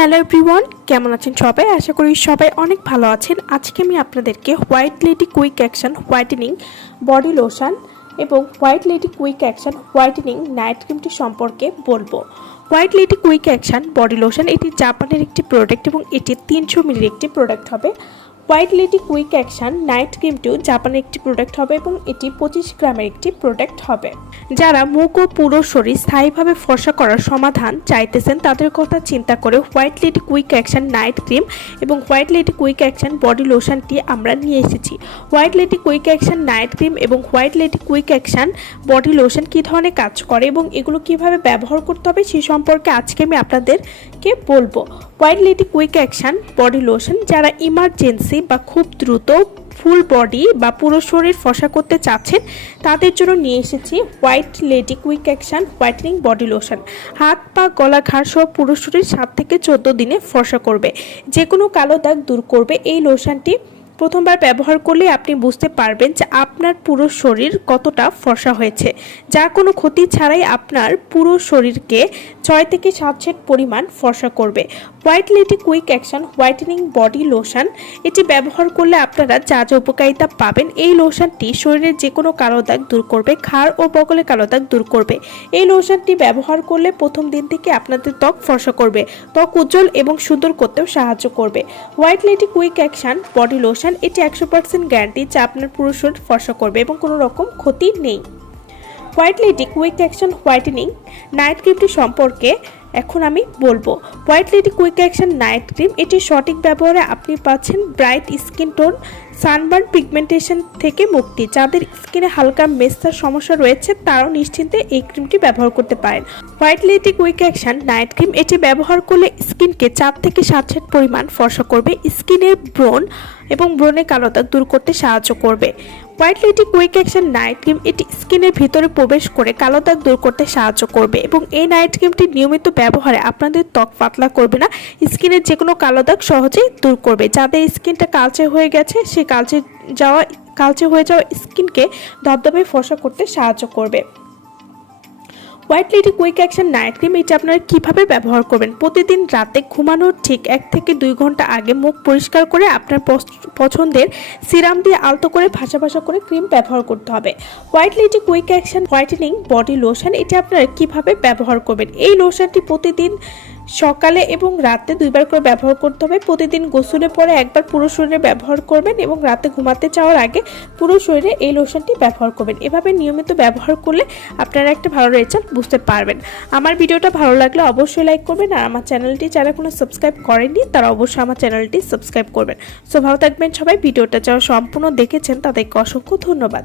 Hello everyone, কেমন আছেন সবাই? আশা করি সবাই অনেক ভালো আছেন। আজকে আমি আপনাদেরকে white lady quick action whitening body lotion এবং white lady quick action whitening night ক্রিমটি সম্পর্কে বলবো। White lady quick action body lotion এটি জাপানের একটি প্রোডাক্ট এবং এটি 300 মিলির একটি প্রোডাক্ট হবে। White lady quick action night ক্রিমটিও জাপানের একটি প্রোডাক্ট হবে এবং এটি 25 গ্রামের একটি প্রোডাক্ট হবে। যারা মুখ ও পুরো শরীর স্থায়ীভাবে ফর্সা করার সমাধান চাইতেছেন তাদের কথা চিন্তা করে white lady quick action night cream এবং white lady quick action body লোশনটি আমরা নিয়ে এসেছি। White lady quick action night cream এবং white lady quick action body lotion কী ধরনের কাজ করে এবং এগুলো কিভাবে ব্যবহার করতে হবে সেই সম্পর্কে আজকে আমি আপনাদেরকে বলবো। White lady quick action body lotion যারা ইমার্জেন্সি বা খুব দ্রুত ফুল বডি বা পুরো শরীর ফর্সা করতে চাচ্ছেন তাদের জন্য নিয়ে এসেছি white lady quick action whitening body lotion. হাত পা গলা ঘাড় সহ পুরো শরীর 7 থেকে 14 দিনে ফর্সা করবে, যে কোনো কালো দাগ দূর করবে। এই লোশনটি প্রথমবার ব্যবহার করলে আপনি বুঝতে পারবেন যে আপনার পুরো শরীর কতটা ফর্সা হয়েছে, যা কোনো ক্ষতি ছাড়াই আপনার পুরো শরীরকে 6 থেকে 7 সেট পরিমাণ ফর্সা করবে। White lady quick action whitening body lotion এটি ব্যবহার করলে আপনারা যা যা উপকারিতা পাবেন, এই লোশনটি শরীরের যে কোনো কালো দাগ দূর করবে, ঘাড় ও বগলে কালো দাগ দূর করবে। এই লোশনটি ব্যবহার করলে প্রথম দিন থেকে আপনাদের ত্বক ফর্সা করবে, ত্বক উজ্জ্বল এবং সুন্দর করতেও সাহায্য করবে। White lady quick action body lotion এটি 100% গ্যারান্টি যা আপনার পুরো শরীর ফর্সা করবে এবং কোনো রকম ক্ষতি নেই। White lady quick action whitening night ক্রিমটি সম্পর্কে এখন আমি বলবো। White lady quick action night cream এটি সঠিক ব্যবহারে আপনি পাচ্ছেন bright skin tone, sunburn pigmentation থেকে মুক্তি। যাদের স্কিনে হালকা মেস্তার সমস্যা রয়েছে তারাও নিশ্চিন্তে এই ক্রিমটি ব্যবহার করতে পারেন। White lady quick action night cream এটি ব্যবহার করলে স্কিনকে 4 থেকে 7 সেট পরিমাণ ফর্সা করবে, স্কিনের ব্রণ এবং ব্রণে কালো দাগ দূর করতে সাহায্য করবে। White lady quick action night cream এটি স্কিনের ভিতরে প্রবেশ করে কালো দাগ দূর করতে সাহায্য করবে এবং এই নাইট ক্রিমটি নিয়মিত ব্যবহারে আপনাদের ত্বক পাতলা করবে না, স্কিনের যে কোনো কালো দাগ সহজেই দূর করবে। যাদের স্কিনটা কালচে হয়ে গেছে সেই কালচে হয়ে যাওয়া স্কিনকে ধবধবে ফর্সা করতে সাহায্য করবে। White lady quick action night cream এটি আপনারা কীভাবে ব্যবহার করবেন? প্রতিদিন রাতে ঘুমানোর ঠিক 1 থেকে 2 ঘন্টা আগে মুখ পরিষ্কার করে আপনার পছন্দের সিরাম দিয়ে আলতো করে ভাসা ভাসা করে ক্রিম ব্যবহার করতে হবে। White lady quick action whitening body lotion এটি আপনারা কীভাবে ব্যবহার করবেন? এই লোশনটি প্রতিদিন সকালে এবং রাতে 2 বার করে ব্যবহার করতে হবে। প্রতিদিন গোসলের পরে একবার পুরো শরীরে ব্যবহার করবেন এবং রাতে ঘুমাতে যাওয়ার আগে পুরো শরীরে এই লোশনটি ব্যবহার করবেন। এভাবে নিয়মিত ব্যবহার করলে আপনারা একটা ভালো রেজাল্ট বুঝতে পারবেন। আমার ভিডিওটা ভালো লাগলে অবশ্যই লাইক করবেন আর আমার চ্যানেলটি যারা এখনো সাবস্ক্রাইব করেননি তারা অবশ্যই আমার চ্যানেলটি সাবস্ক্রাইব করবেন। সো ভালো থাকবেন সবাই। ভিডিওটা যারা সম্পূর্ণ দেখেছেন তাদেরকে অসংখ্য ধন্যবাদ।